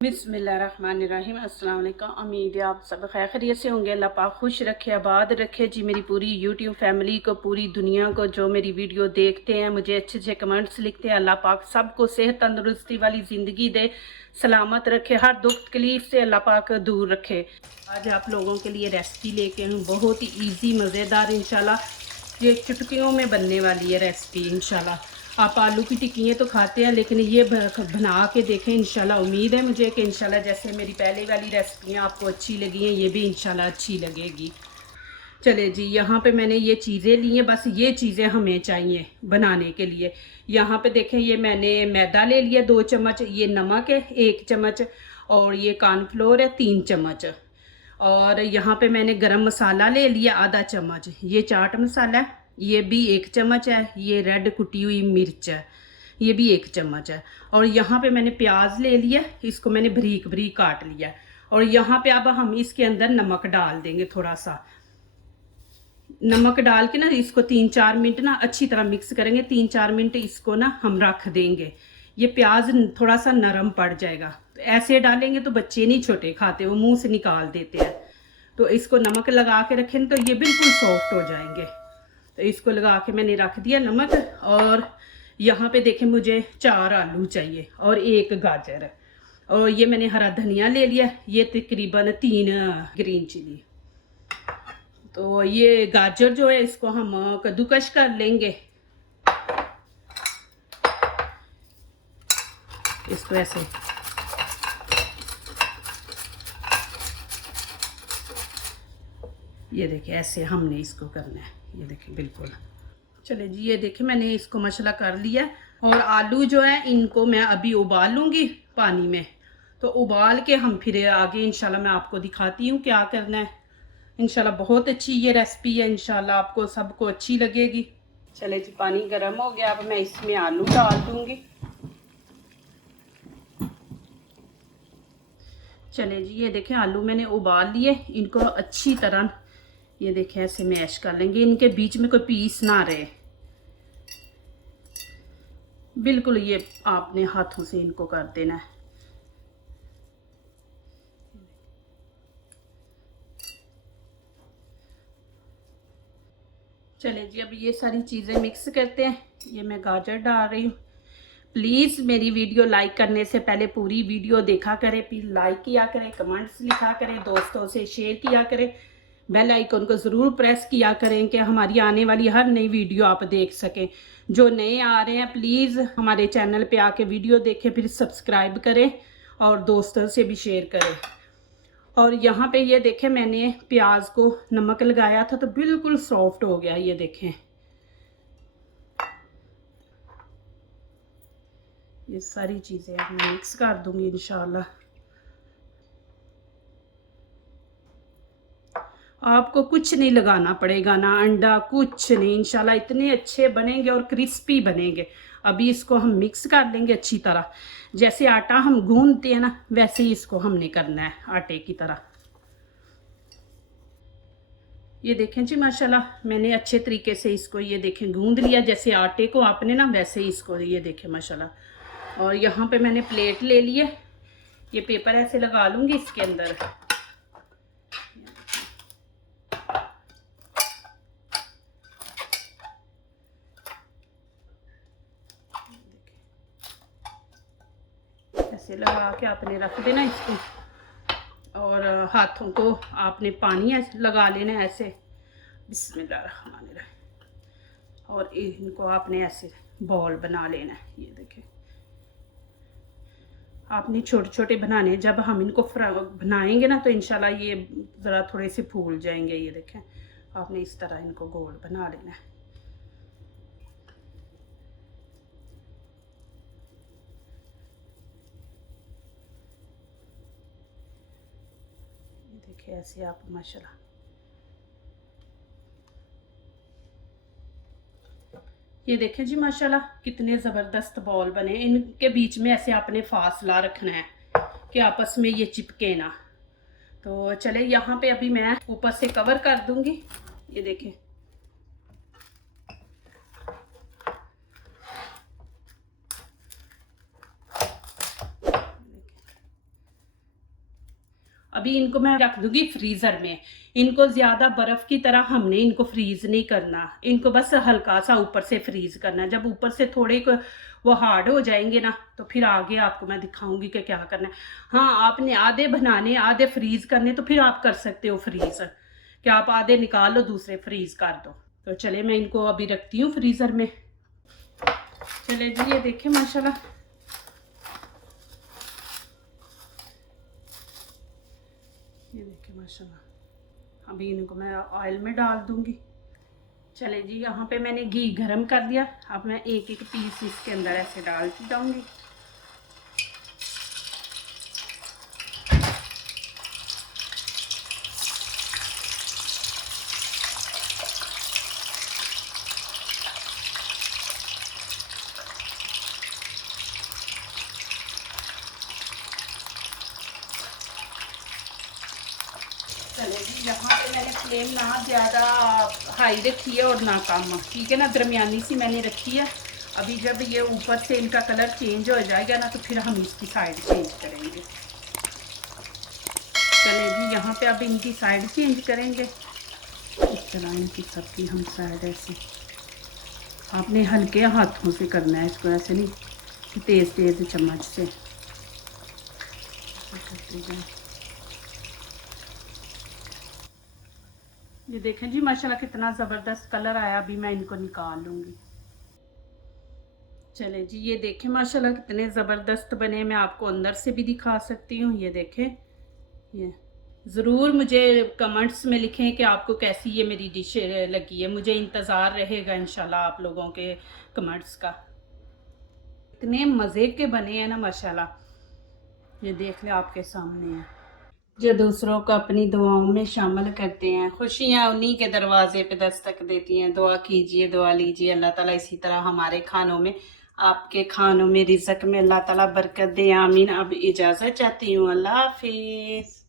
बिस्मिल्लाहिर्रहमानिर्रहीम। अस्सलाम वालेकुम। उम्मीद है आप सब खैर खैरियत से होंगे। अल्लाह पाक खुश रखे, आबाद रखे जी मेरी पूरी यूट्यूब फैमिली को, पूरी दुनिया को। जो मेरी वीडियो देखते हैं, मुझे अच्छे अच्छे कमेंट्स लिखते हैं, अल्लाह पाक सबको सेहत तंदुरुस्ती वाली ज़िंदगी दे, सलामत रखे, हर दुख तकलीफ़ से अल्लाह पाक दूर रखे। आज आप लोगों के लिए रेसिपी लेके हूँ, बहुत ही ईजी मज़ेदार इंशाल्लाह। ये चुटकियों में बनने वाली है रेसिपी इंशाल्लाह। आप आलू की टिक्कियाँ तो खाते हैं, लेकिन ये बना के देखें इंशाल्लाह। उम्मीद है मुझे कि इंशाल्लाह जैसे मेरी पहले वाली रेसिपियाँ आपको अच्छी लगी हैं, ये भी इंशाल्लाह अच्छी लगेगी। चले जी, यहाँ पे मैंने ये चीज़ें ली हैं, बस ये चीज़ें हमें चाहिए बनाने के लिए। यहाँ पे देखें, ये मैंने मैदा ले लिया 2 चम्मच, ये नमक है 1 चम्मच, और ये कॉर्नफ्लोर है 3 चम्मच, और यहाँ पे मैंने गरम मसाला ले लिया आधा चम्मच, ये चाट मसाला है ये भी 1 चम्मच है, ये रेड कुटी हुई मिर्च है ये भी 1 चम्मच है, और यहाँ पे मैंने प्याज ले लिया, इसको मैंने बारीक बारीक काट लिया। और यहाँ पे अब हम इसके अंदर नमक डाल देंगे, थोड़ा सा नमक डाल के ना इसको 3-4 मिनट ना अच्छी तरह मिक्स करेंगे। 3-4 मिनट इसको ना हम रख देंगे, ये प्याज थोड़ा सा नरम पड़ जाएगा। तो ऐसे डालेंगे तो बच्चे नहीं छोटे खाते, वो मुंह से निकाल देते हैं। तो इसको नमक लगा के रखें तो ये बिल्कुल सॉफ्ट हो जाएंगे। तो इसको लगा के मैंने रख दिया नमक। और यहाँ पे देखें, मुझे 4 आलू चाहिए और 1 गाजर, और ये मैंने हरा धनिया ले लिया, ये तकरीबन 3 ग्रीन चिली। तो ये गाजर जो है इसको हम कद्दूकश कर लेंगे, इसको ऐसे ये देखिए ऐसे हमने इसको करना है, ये देखिए बिल्कुल। चले जी, ये देखिए मैंने इसको मसाला कर लिया। और आलू जो है इनको मैं अभी उबाल लूँगी पानी में। तो उबाल के हम फिर आगे इंशाल्लाह मैं आपको दिखाती हूँ क्या करना है। इंशाल्लाह बहुत अच्छी ये रेसिपी है, इंशाल्लाह आपको सबको अच्छी लगेगी। चले जी, पानी गर्म हो गया, अब मैं इसमें आलू डाल दूँगी। चले जी, ये देखें आलू मैंने उबाल लिए, इनको अच्छी तरह ये देखें ऐसे मैश कर लेंगे, इनके बीच में कोई पीस ना रहे, बिल्कुल ये आपने हाथों से इनको कर देना है। चले जी, अब ये सारी चीज़ें मिक्स करते हैं। ये मैं गाजर डाल रही हूँ। प्लीज़ मेरी वीडियो लाइक करने से पहले पूरी वीडियो देखा करें, प्लीज़ लाइक किया करें, कमेंट्स लिखा करें, दोस्तों से शेयर किया करें, बेल आइकन को ज़रूर प्रेस किया करें कि हमारी आने वाली हर नई वीडियो आप देख सकें। जो नए आ रहे हैं प्लीज़ हमारे चैनल पे आके वीडियो देखें, फिर सब्सक्राइब करें और दोस्तों से भी शेयर करें। और यहाँ पे ये देखें मैंने प्याज को नमक लगाया था तो बिल्कुल सॉफ्ट हो गया, ये देखें। ये सारी चीज़ें मैं मिक्स कर दूंगी इंशाल्लाह। आपको कुछ नहीं लगाना पड़ेगा, ना अंडा, कुछ नहीं, इंशाल्लाह इतने अच्छे बनेंगे और क्रिस्पी बनेंगे। अभी इसको हम मिक्स कर लेंगे अच्छी तरह, जैसे आटा हम गूंदते हैं ना वैसे ही इसको हमने करना है आटे की तरह। ये देखें जी माशाल्लाह मैंने अच्छे तरीके से इसको ये देखें गूंद लिया, जैसे आटे को आपने ना वैसे ही इसको ये देखें माशाल्लाह। और यहाँ पे मैंने प्लेट ले ली है, ये पेपर ऐसे लगा लूँगी इसके अंदर। ऐसे लगा के आपने रख देना इसको, और हाथों को आपने पानी लगा लेना ऐसे, बिस्मिल्लाहिर्रहमानिर्रहीम। और इनको आपने ऐसे बॉल बना लेना है, ये देखें। आपने छोटे छोटे बनाने, जब हम इनको बनाएंगे ना तो इंशाल्लाह ये ज़रा थोड़े से फूल जाएंगे। ये देखें आपने इस तरह इनको गोल बना लेना है। ये देखिए ऐसे आप माशाल्लाह। ये देखें जी माशाल्लाह कितने ज़बरदस्त बॉल बने। इनके बीच में ऐसे आपने फासला रखना है कि आपस में ये चिपके ना। तो चले यहाँ पे अभी मैं ऊपर से कवर कर दूंगी, ये देखें। अभी इनको मैं रख दूंगी फ्रीज़र में। इनको ज़्यादा बर्फ़ की तरह हमने इनको फ्रीज़ नहीं करना, इनको बस हल्का सा ऊपर से फ्रीज़ करना। जब ऊपर से थोड़े को वो हार्ड हो जाएंगे ना, तो फिर आगे आपको मैं दिखाऊंगी कि क्या करना है। हाँ, आपने आधे बनाने आधे फ्रीज़ करने तो फिर आप कर सकते हो फ्रीज़, कि आप आधे निकाल लो दूसरे फ्रीज़ कर दो। तो चले मैं इनको अभी रखती हूँ फ्रीज़र में। चले जी, ये देखें माशाल्लाह, ये देखें माशाल्लाह। अभी इनको मैं ऑयल में डाल दूंगी। चले जी, यहाँ पे मैंने घी गरम कर दिया। अब मैं एक एक पीस इसके अंदर ऐसे डालती जाऊंगी। चले जी, यहाँ पे मैंने फ्लेम ना ज़्यादा हाई रखी है और ना कम, ठीक है ना, दरमियानी सी मैंने रखी है। अभी जब ये ऊपर से इनका कलर चेंज हो जाएगा ना, तो फिर हम इसकी साइड चेंज करेंगे। चले जी, यहाँ पे अब इनकी साइड चेंज करेंगे। इस तरह इनकी सबकी हम साइड ऐसे, आपने हल्के हाथों से करना है इसको, ऐसे नहीं तेज़ तेज़ चम्मच से करते जाए। ये देखें जी माशाल्लाह कितना ज़बरदस्त कलर आया। अभी मैं इनको निकाल लूँगी। चले जी, ये देखें माशाल्लाह कितने ज़बरदस्त बने। मैं आपको अंदर से भी दिखा सकती हूँ। ये देखें, ये ज़रूर मुझे कमेंट्स में लिखें कि आपको कैसी ये मेरी डिश लगी है। मुझे इंतज़ार रहेगा इंशाल्लाह आप लोगों के कमेंट्स का। इतने मज़े के बने हैं ना माशाल्लाह। ये देख ले, आपके सामने है। जो दूसरों को अपनी दुआओं में शामिल करते हैं, खुशियाँ उन्हीं के दरवाजे पे दस्तक देती हैं। दुआ कीजिए, दुआ लीजिए, अल्लाह ताला इसी तरह हमारे खानों में, आपके खानों में, रिज़्क़ में अल्लाह ताला बरकत दे। आमीन। अब इजाज़त चाहती हूँ, अल्लाह हाफिज़।